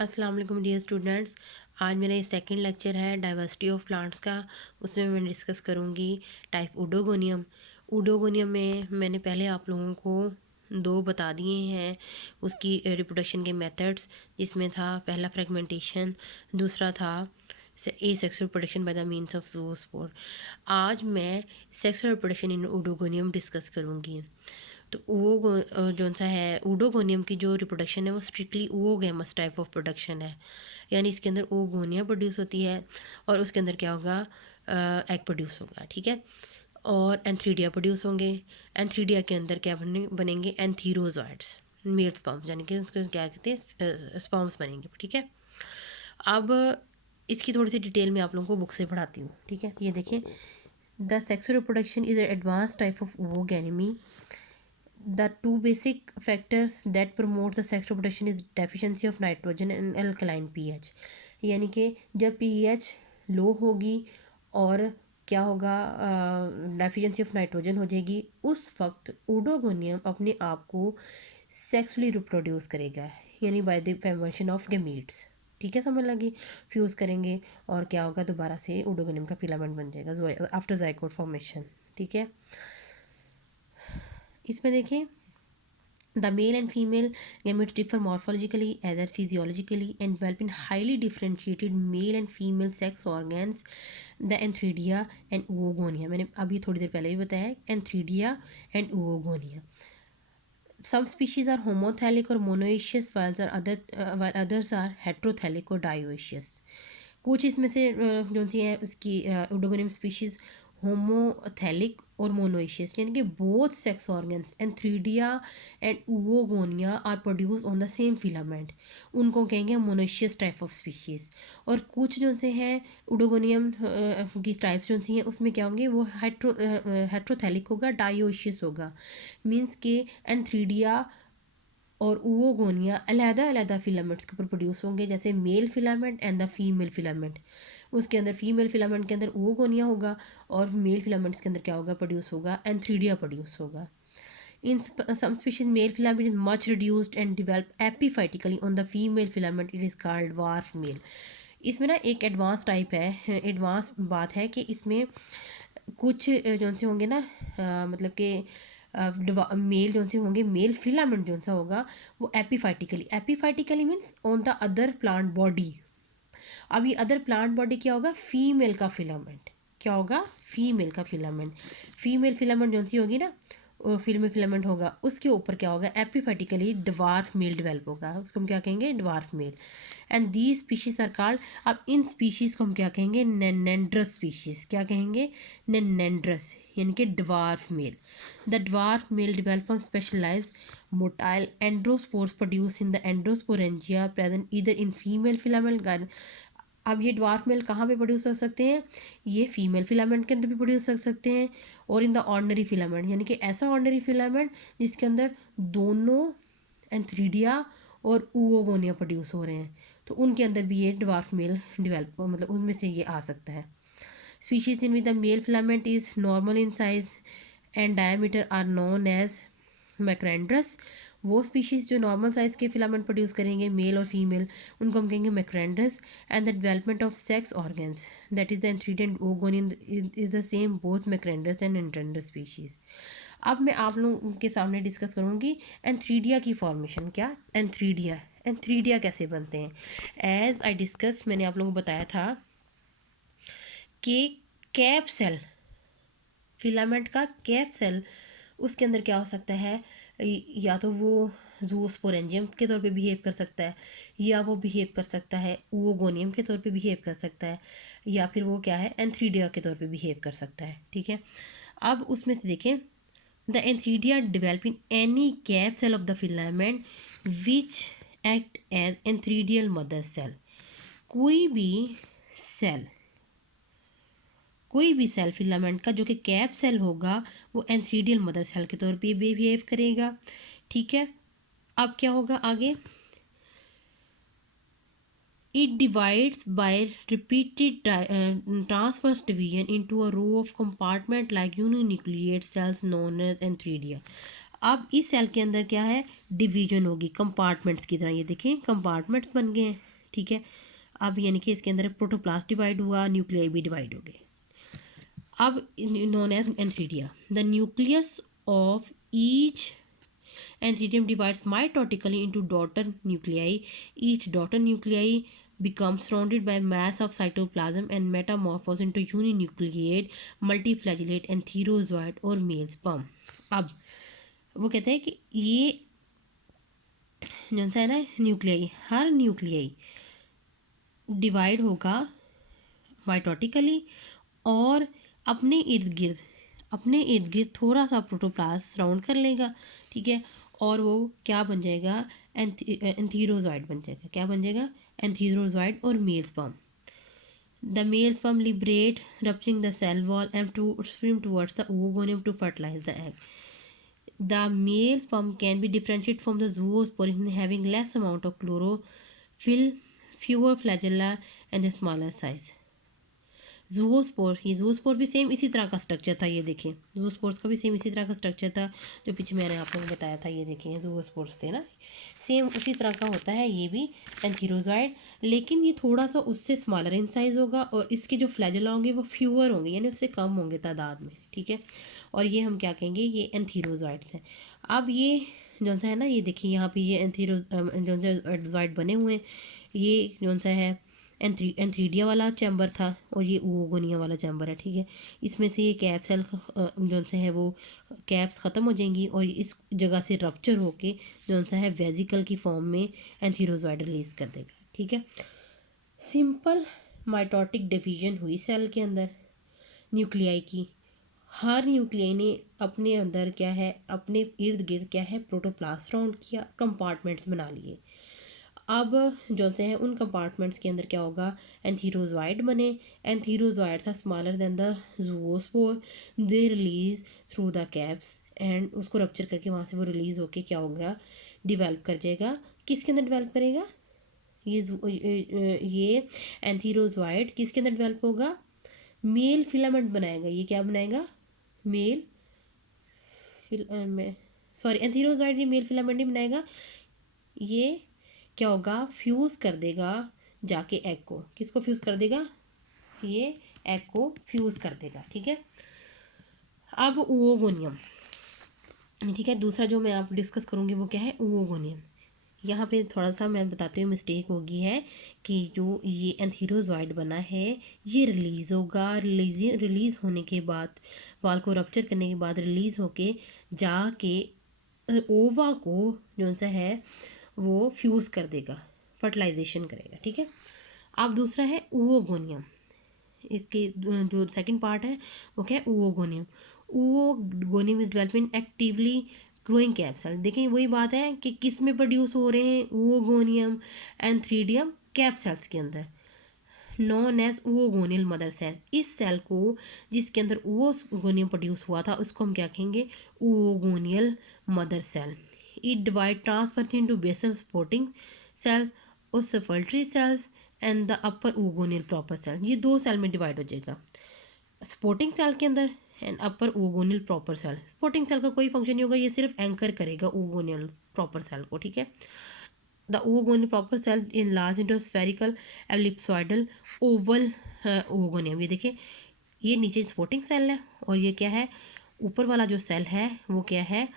अस्सलाम वालेकुम dear students. आज मेरा ये सेकंड लेक्चर है डाइवर्सिटी ऑफ प्लांट्स का। उसमें मैं डिस्कस करूँगी टाइप उडोगोनियम। उडोगोनियम में मैंने पहले आप लोगों को दो बता दिए हैं उसकी रिप्रोडक्शन के मेथड्स, जिसमें था पहला फ्रेगमेंटेशन, दूसरा था asexual production by the means of zoospore. आज मैं sexual production in oedogonium discuss करूँगी। तो जौन सा है ऊडोगोनियम की जो रिप्रोडक्शन है वो स्ट्रिक्टली ओगेमस टाइप ऑफ प्रोडक्शन है, यानी इसके अंदर ओगोनिया प्रोड्यूस होती है और उसके अंदर क्या होगा, एग प्रोड्यूस होगा, ठीक है। और एंथ्रीडिया प्रोड्यूस होंगे। एंथ्रीडिया के अंदर क्या बनेंगे एंथीरोजॉइड्स, मेल स्पर्म्स, यानी कि उसको क्या कहते हैं स्पर्म्स बनेंगे, ठीक है। अब इसकी थोड़ी सी डिटेल में आप लोगों को बुक से पढ़ाती हूँ, ठीक है। ये देखें, the sexual reproduction is advance type of oogamy. The two basic factors that promote the sex reproduction is deficiency of nitrogen and alkaline pH. यानी कि जब pH लो होगी और क्या होगा, डेफिशिएंसी ऑफ नाइट्रोजन हो जाएगी, उस वक्त ओडोगोनियम अपने आप को सेक्सुअली रिप्रोड्यूस करेगा, यानी by the formation of gametes, ठीक है, समझ लगी। फ्यूज़ करेंगे और क्या होगा, दोबारा से ओडोगोनियम का फिलामेंट बन जाएगा आफ्टर जाइगोट फॉर्मेशन, ठीक है। इसमें देखें, the male and female gametes differ morphologically as well as physiologically and develop in highly differentiated male and female sex organs, the antheridia and oogonia. मैंने अभी थोड़ी देर पहले भी बताया, antheridia and oogonia. Some species are homothallic or monoecious while others are heterothallic or dioecious. कुछ इसमें से जो सी है उसकी ओडोगोनियम स्पीशीज़ होमोथैलिक और मोनोइशियस, यानी कि both sex organs antheridia and oogonia are produce on the same filament, उनको कहेंगे मोनोइशियस टाइप ऑफ स्पीशीज़। और कुछ जो से हैं ओडोगोनियम की टाइप्स जो सी हैं उसमें क्या होंगे, वो हेट्रोथैलिक होगा, डायोशियस होगा। मीन्स के एंथ्रीडिया और ओगोनिया अलग-अलग फिलामेंट्स के ऊपर प्रोड्यूस होंगे, जैसे male filament and the female filament. उसके अंदर फीमेल फिलामेंट के अंदर ओगोनिया होगा और मेल फिलामेंट्स के अंदर क्या होगा, प्रोड्यूस होगा एंथ्रीडिया प्रोड्यूस होगा। In some species, male filament is much reduced and develop epiphytically on the female filament. It is called dwarf male. इसमें ना एक एडवांस टाइप है, एडवांस बात है कि इसमें कुछ जो से होंगे ना, मतलब कि मेल जो से होंगे, मेल फिलामेंट जो सा होगा वो epiphytically means on the other plant body. अब ये अदर प्लांट बॉडी क्या होगा, फीमेल का फिलामेंट, क्या होगा, फीमेल का फिलामेंट। फीमेल फिलामेंट जो सी होगी ना, फीमेल फिलामेंट होगा, उसके ऊपर क्या होगा, एपीफेटिकली डवार्फ मेल डेवलप होगा, उसको हम क्या कहेंगे, dwarf male. And these species are called, अब इन स्पीशीज़ को हम क्या कहेंगे, नेनेंड्रस स्पीशीज़, क्या कहेंगे, नेनेंड्रस, यानी कि dwarf male. The dwarf male develop from specialised motile androspores produce in the androsporangia present either in female filament. अब ये ड्वार्फ मेल कहाँ पे प्रोड्यूस हो सकते हैं, ये फीमेल फिलामेंट के अंदर भी प्रोड्यूस कर सकते हैं, और इन द ऑर्डिनरी फिलामेंट, यानी कि ऐसा ऑर्डिनरी फिलामेंट जिसके अंदर दोनों एंथ्रीडिया और oogonia प्रोड्यूस हो रहे हैं, तो उनके अंदर भी ये ड्वार्फ मेल डेवलप, मतलब उनमें से ये आ सकता है। Species in with the male filament is normal in size and diameter are known as macrandrous. वो स्पीशीज़ जो नॉर्मल साइज़ के फिलामेंट प्रोड्यूस करेंगे, मेल और फीमेल, उनको हम कहेंगे macrandrous. And the development of sex organs that is the antheridia and oogonium is the same both macrandrous and nannandrous species. अब मैं आप लोगों के सामने डिस्कस करूँगी एंथ्रीडिया की फॉर्मेशन। क्या एंथ्रीडिया, एंथ्रीडिया कैसे बनते हैं। एज आई डिस्कस, मैंने आप लोगों को बताया था कि कैप सेल, फिलामेंट का कैप सेल, उसके अंदर क्या हो सकता है, या तो वो ज़ूस्पोरेंजियम के तौर पे बिहेव कर सकता है, या वो बिहेव कर सकता है oogoनियम के तौर पे बिहेव कर सकता है, या फिर वो क्या है, एंथ्रीडिया के तौर पे बिहेव कर सकता है, ठीक है। अब उसमें से देखें, the antheridia develop in any cap cell of the filament which act as antheridial mother cell. कोई भी सेल, कोई भी सेल फिलामेंट का जो कि कैप सेल होगा वो एंथ्रीडियल मदर सेल के तौर पे बिहेव करेगा, ठीक है। अब क्या होगा आगे, it divides by repeated transverse division into a row of compartment like uninucleate cells known as antheridia. अब इस सेल के अंदर क्या है, डिवीजन होगी कंपार्टमेंट्स की तरह। ये देखें कंपार्टमेंट्स बन गए हैं, ठीक है। अब यानी कि इसके अंदर प्रोटोप्लास्ट डिवाइड हुआ, न्यूक्लियाई भी डिवाइड हो गए। अब known as antheridia, the nucleus of each antheridium divides mitotically into daughter nuclei. Each daughter nuclei becomes surrounded by mass of cytoplasm and metamorphosed into uninucleate multiflagellate antherozoid or male sperm. अब वो कहते हैं कि ये जो सा है ना न्यूक्लियाई, हर न्यूक्लियाई डिवाइड होगा माइटोटिकली और अपने इर्द गिर्द थोड़ा सा प्रोटोप्लास्ट सराउंड कर लेगा, ठीक है। और वो क्या बन जाएगा, एंथीरोजॉइड बन जाएगा। क्या बन जाएगा, एंथीरोजॉइड और male sperm. The male sperm liberate rupturing the cell wall and to swim towards the oogonium to fertilize the egg. The male sperm can be differentiated from the zoospore in having less amount of chlorophyll, fewer flagella and a smaller size. Zoospore भी same इसी तरह का structure था, ये देखें जूओस्पोर्स का भी same इसी तरह का स्ट्रक्चर था जो पीछे मैंने आप लोगों को बताया था। ये देखें जूओस्पोर्स थे ना, सेम उसी तरह का होता है ये भी एंथीरोजॉइड, लेकिन ये थोड़ा सा उससे स्मॉलर इन साइज़ होगा और इसके जो फ्लैजेला होंगे वो फ्यूअर होंगे, यानी उससे कम होंगे तादाद में, ठीक है। और ये हम क्या कहेंगे, ये एंथीरोजॉइड्स हैं। अब ये जो सा है ना, ये देखिए यहाँ पे ये एंथीरोजॉइड बने हुए हैं। ये जो सा है एंथ्रीडिया वाला चैम्बर था और ये ओगोनिया वाला चैम्बर है, ठीक है। इसमें से ये कैप सेल जो से है वो कैप्स ख़त्म हो जाएंगी और इस जगह से रप्चर होके जो सा है वेजिकल की फॉर्म में एंथीरोजॉइड रिलीज़ कर देगा, ठीक है। सिंपल माइटोटिक डिवीजन हुई सेल के अंदर न्यूक्लियाई की। हर न्यूक्लियाई ने अपने अंदर क्या है, अपने इर्द गिर्द क्या है, प्रोटोप्लास्ट राउंड किया, कंपार्टमेंट्स बना लिए। अब जो से हैं उन कंपार्टमेंट्स के अंदर क्या होगा, एंथीरोजॉइड बने। Antherozoids are smaller than the zoospore, they release through the caps and उसको रप्चर करके वहाँ से वो रिलीज़ होके क्या होगा, डिवेल्प कर जाएगा। किसके अंदर डिवेल्प करेगा, ये एंथीरोजॉइड किसके अंदर डिवेल्प होगा, मेल फिलामेंट बनाएगा। ये क्या बनाएगा, मेल सॉरी एंथीरोजॉइड ये मेल फिलामेंट ही बनाएगा। ये क्या होगा, फ्यूज़ कर देगा जाके एग को। किसको फ्यूज़ कर देगा, ये एग को फ्यूज़ कर देगा, ठीक है। अब ओगोनियम, ठीक है, दूसरा जो मैं आप डिस्कस करूँगी वो क्या है, ओगोनियम। यहाँ पे थोड़ा सा मैं बताती हूँ मिस्टेक होगी है कि जो ये एंथीरोजॉइड बना है ये रिलीज़ होगा, रिलीज़ होने के बाद वाल को रप्चर करने के बाद रिलीज़ होके जाके ओवा को जो सा है वो फ्यूज़ कर देगा, फर्टिलाइजेशन करेगा, ठीक है। अब दूसरा है ओगोनियम। इसके जो सेकंड पार्ट है वो क्या है, oogonium. Oogonium is developing actively growing cap cell. देखें वही बात है कि किस में प्रोड्यूस हो रहे हैं, ओगोनियम एंथ्रीडियम कैप सेल्स के अंदर, नॉन एज ओगोनियल मदर सेल्स। इस सेल को जिसके अंदर ओगोनियम प्रोड्यूस हुआ था उसको हम क्या कहेंगे, oogonial mother cell. It divide transfers into basal supporting cell और सफल्ट्री cells and the upper ओगोनियल proper cell। ये दो सेल में डिवाइड हो जाएगा, सपोर्टिंग सेल के अंदर and upper oogonial proper cell. Supporting cell का कोई फंक्शन नहीं होगा, ये सिर्फ एंकर करेगा ओगोनियल प्रॉपर सेल को, ठीक है। The oogonial proper cell enlarge into spherical ellipsoidal oval oogonium. ये देखिए ये नीचे सपोर्टिंग सेल है और ये क्या है, ऊपर वाला जो सेल है वो क्या है,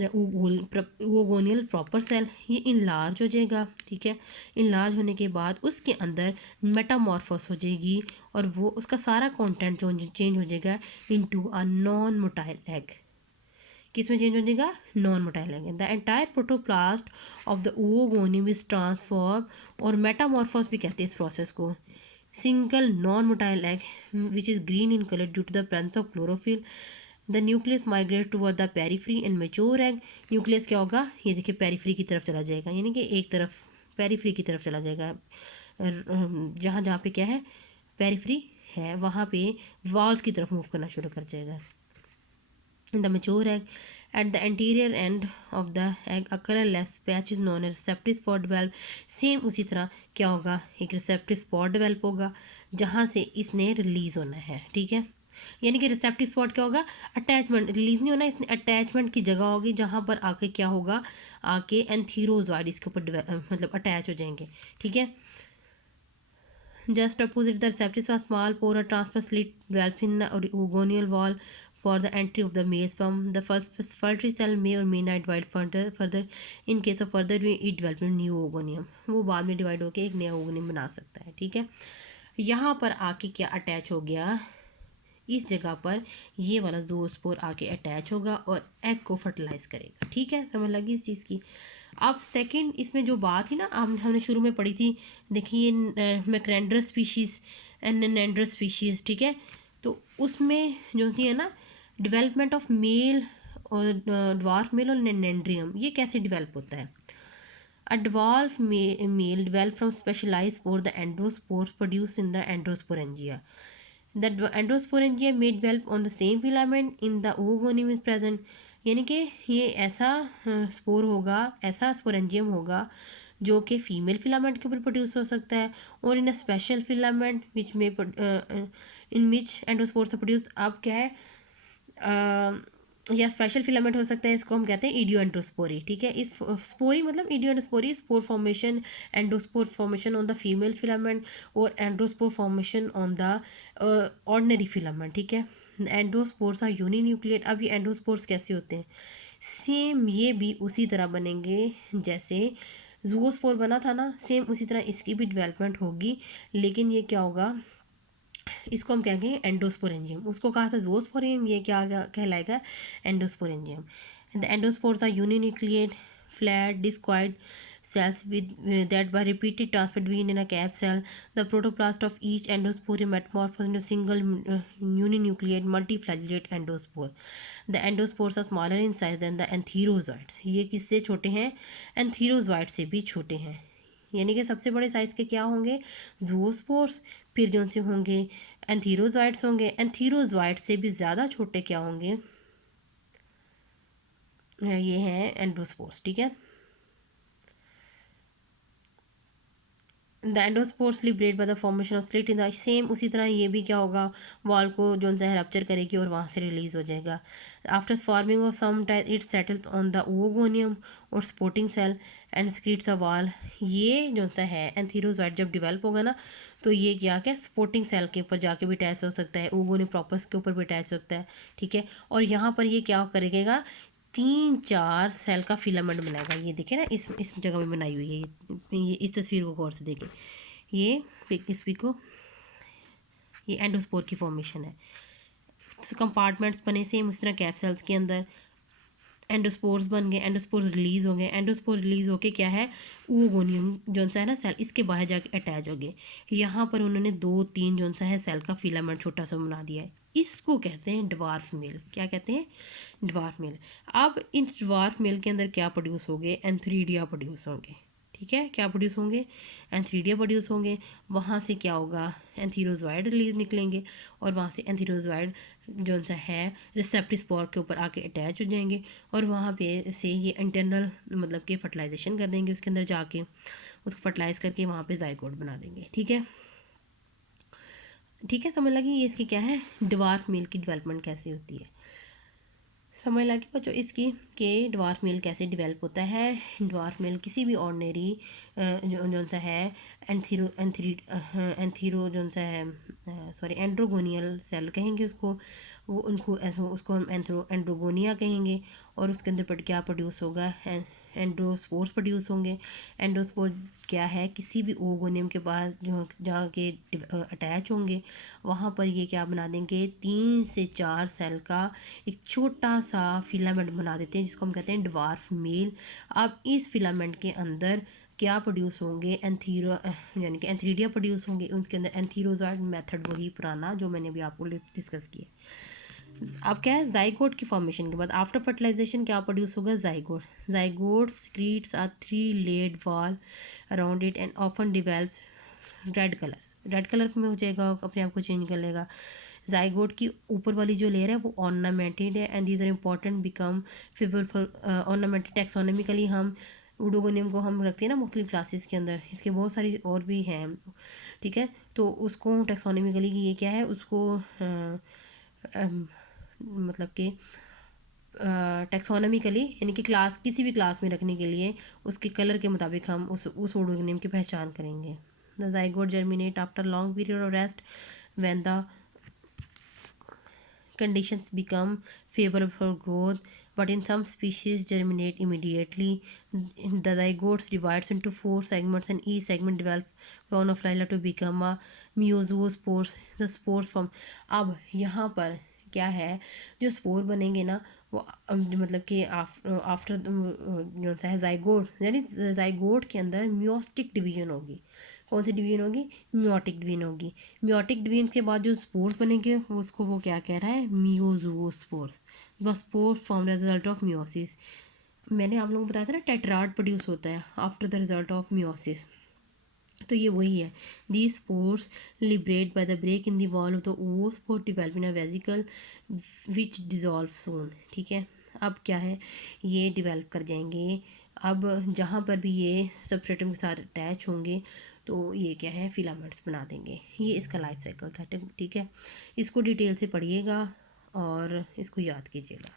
ओगोनियल प्रॉपर सेल। ये इनलार्ज हो जाएगा, ठीक है। इनलार्ज होने के बाद उसके अंदर मेटामॉर्फोस हो जाएगी और वो उसका सारा कंटेंट जो चेंज हो जाएगा into a non motile egg. किस में चेंज हो जाएगा, non motile egg. The entire protoplast of the oogonium is transform और मेटामॉर्फोस भी कहते हैं इस प्रोसेस को। Single non motile egg which is green in colour due to the presence of chlorophyll. The nucleus migrate toward the periphery and mature egg. Nucleus क्या होगा, ये देखिए पेरीफ्री की तरफ चला जाएगा, यानी कि एक तरफ पेरीफ्री की तरफ चला जाएगा। जहाँ जहाँ पे क्या है पेरीफ्री है वहाँ पे वॉल्स की तरफ मूव करना शुरू कर जाएगा। The mature egg at the anterior end of the egg a colourless patch is non A receptive spot develop. Same उसी तरह क्या होगा, एक रिसेप्टिव स्पॉट डेवलप होगा जहाँ से इसने रिलीज़ होना है, ठीक है। यानी कि रिसेप्टिव स्पॉट क्या होगा, अटैचमेंट, रिलीज नहीं होना, इसमें अटैचमेंट की जगह होगी जहाँ पर आके क्या होगा, आके एंथीरोजॉइड इसके ऊपर मतलब अटैच हो जाएंगे, ठीक है। Just opposite the receptors, a small pore or transfer slit develops in the ogonial wall for the entry of the male sperm. The first fertility cell may or may not divide further. In case of further, it develops a new ogonium. वो बाद में divide होकर एक नया oogonium बना सकता है, ठीक है। यहाँ पर आके क्या अटैच हो गया, इस जगह पर ये वाला ज़ूओस्पोर आके अटैच होगा और एग को फर्टिलाइज करेगा, ठीक है, समझ लगी इस चीज़ की। अब सेकंड इसमें जो बात थी ना, हमने शुरू में पढ़ी थी, देखिए मैक्रेंड्रस स्पीशीज़ एंड नेंड्रस स्पीशीज़, ठीक है। तो उसमें जो थी है ना, डेवलपमेंट ऑफ मेल और ड्वार्फ मेल और नेंड्रियम, ये कैसे डेवलप होता है। A dwarf male developed from specialized spore, the endospores produced in the endosporangia. The endosporangia may develop on the same filament in the oogonim is present. यानी कि ये ऐसा स्पोर होगा, ऐसा स्पोरेंजियम होगा जो कि फीमेल फिलामेंट के ऊपर प्रोड्यूस हो सकता है, और इन अ स्पेशल फिलामेंट विच में इन विच एंडोस्पोर्स प्रोड्यूस। अब क्या है, या स्पेशल फिलामेंट हो सकता है, इसको हम कहते हैं इडियोएंड्रोस्पोरी, ठीक है। इस स्पोरी मतलब idioandrospory, spore formation, endospore formation on the female filament और androspore formation on the ordinary filament, ठीक है। Endospores are uninucleate. अब ये एंडोस्पोर्स कैसे होते हैं, सेम ये भी उसी तरह बनेंगे जैसे ज़ूओस्पोर बना था ना, सेम उसी तरह इसकी भी डेवलपमेंट होगी, लेकिन ये क्या होगा, इसको हम कहेंगे एंडोस्पोरेंजियम। उसको कहा था ज़ूओस्पोरियम, ये क्या कहलाएगा, endosporangium. The endospores are uninucleate flat discoid cells with that by repeated transfer between in a cap cell. The protoplast of each endospore metamorphosed into a single uninucleate multiflagellate endospore. The endospores are smaller in size than the antherozoids. ये किससे छोटे हैं, antherozoid से भी छोटे हैं। यानी कि सबसे बड़े साइज़ के क्या होंगे, ज़ूओस्पोर्स, फिर जो से होंगे एंथीरोजॉइड्स होंगे, एंथीरोजॉइड से भी ज़्यादा छोटे क्या होंगे, ये हैं एंडोस्पोर्स, ठीक है। The endospores liberate by the formation of slit in the same, उसी तरह ये भी क्या होगा, वॉल को जो है रप्चर करेगी और वहाँ से रिलीज हो जाएगा। After forming of some time it settles on the oogonium और supporting cell and secretes a wall. ये जो सा है एंथीरोजॉइड जब डेवलप होगा ना, तो ये क्या स्पोर्टिंग सेल के ऊपर जाके भी अटैच हो सकता है, ओगोनियम प्रॉपर्स के ऊपर भी अटैच हो सकता है, ठीक है। और यहाँ पर ये क्या करेगा, 3-4 सेल का फिलामेंट बनाएगा। ये देखिए ना, इस जगह में बनाई हुई है, ये इस तस्वीर को गौर से देखें, ये इस को, ये एंडोस्पोर की फॉर्मेशन है। तो कंपार्टमेंट्स बने सेम उस तरह कैप सेल्स के अंदर, एंडोस्पोर्स बन गए, एंडोस्पोर्स रिलीज़ हो गए, एंडोस्पोर रिलीज़ होके क्या है, oogoनियम जो सा है ना सेल, इसके बाहर जाके अटैच हो गए। यहाँ पर उन्होंने 2-3 जो सा है सेल का फिलामेंट छोटा सा बना दिया है, इसको कहते हैं ड्वार्फ मेल। क्या कहते हैं, ड्वार्फ मेल। अब इन ड्वार्फ मेल के अंदर क्या प्रोड्यूस होंगे, एंथ्रीडिया प्रोड्यूस होंगे, ठीक है। क्या प्रोड्यूस होंगे, एंथ्रीडिया प्रोड्यूस होंगे। वहाँ से क्या होगा, एंथीरोजॉइड रिलीज निकलेंगे और वहाँ से एंथीरोजॉइड जो सा है रिसेप्टिव स्पोर के ऊपर आके अटैच हो जाएंगे और वहाँ पे से ये इंटरनल मतलब कि फर्टिलाइजेशन कर देंगे, उसके अंदर जाके उसको फर्टिलाइज करके वहाँ पे जाइगोट बना देंगे, ठीक है। ठीक है, समझ लगी ये इसकी क्या है, ड्वार्फ मेल की डेवलपमेंट कैसे होती है, समझ लगी बच्चों इसकी कि ड्वार्फ मेल कैसे डेवलप होता है। ड्वार्फ मेल किसी भी ऑर्डिनरी जो सा है एंथीरो जो सा है सॉरी एंड्रोगोनियल सेल कहेंगे उसको, वो उनको ऐसा उसको हम एंड्रोगोनिया कहेंगे, और उसके अंदर पर क्या प्रोड्यूस होगा, एंडोस्पोर्स प्रोड्यूस होंगे। एंडोस्पोर क्या है, किसी भी ओगोनियम के पास जो जहाँ के अटैच होंगे, वहाँ पर ये क्या बना देंगे, 3 से 4 सेल का एक छोटा सा फिलामेंट बना देते हैं जिसको हम कहते हैं ड्वार्फ मेल। अब इस फिलामेंट के अंदर क्या प्रोड्यूस होंगे, एंथीरो यानी कि एंथ्रीडिया प्रोड्यूस होंगे, उसके अंदर एंथीरोजॉइड मेथड वही पुराना जो मैंने अभी आपको डिस्कस किया। अब क्या है, जाइगोट की फॉर्मेशन के बाद आफ्टर फर्टिलाइजेशन क्या प्रोड्यूस होगा, zygote. Zygote secretes a 3-layered wall around it and often develops red colours, red colour में हो जाएगा, अपने आप को चेंज कर लेगा। जाइगोट की ऊपर वाली जो लेयर है वो ऑर्नामेंटेड है and these are important become favourable for ornamented. Taxonomically हम उडोगोनियम को हम रखते हैं ना मुख्तलिफ क्लासेस के अंदर, इसके बहुत सारी और भी हैं, ठीक है। तो उसको टैक्सोनॉमिकली ये क्या है, उसको मतलब कि टैक्सोनॉमिकली, यानी कि क्लास, किसी भी क्लास में रखने के लिए उसके कलर के मुताबिक हम उस ऑर्गेनिज्म की पहचान करेंगे. The zygote germinate after long period of rest when the conditions become favorable for growth, but in some species germinate immediately. The zygotes divides into four segments, and each segment develops chronophila to become a meiospores. The spores from, अब यहाँ पर क्या है, जो spore बनेंगे ना वो मतलब कि आफ्टर जो सा है जाइगोट, यानी जाइगोट के अंदर म्योस्टिक डिवीजन होगी. कौन सी डिवीजन होगी? म्योटिक डिवीजन होगी. म्योटिक डिवीजन के बाद जो स्पोर्स बनेंगे उसको वो क्या कह रहा है? मियोजोस्पोर्स. बस spore form as result of meiosis. मैंने आप लोगों को बताया था ना टेट्राड प्रोड्यूस होता है after the result of meiosis. तो ये वही है. The spores liberate by the break in the wall of the oospore develop in a vesicle which dissolve soon. ठीक है. अब क्या है, ये डिवेल्प कर जाएंगे. अब जहाँ पर भी ये सबस्ट्रेटम के साथ अटैच होंगे तो ये क्या है, फिलामेंट्स बना देंगे. ये इसका लाइफ साइकिल था. ठीक है. इसको डिटेल से पढ़िएगा और इसको याद कीजिएगा.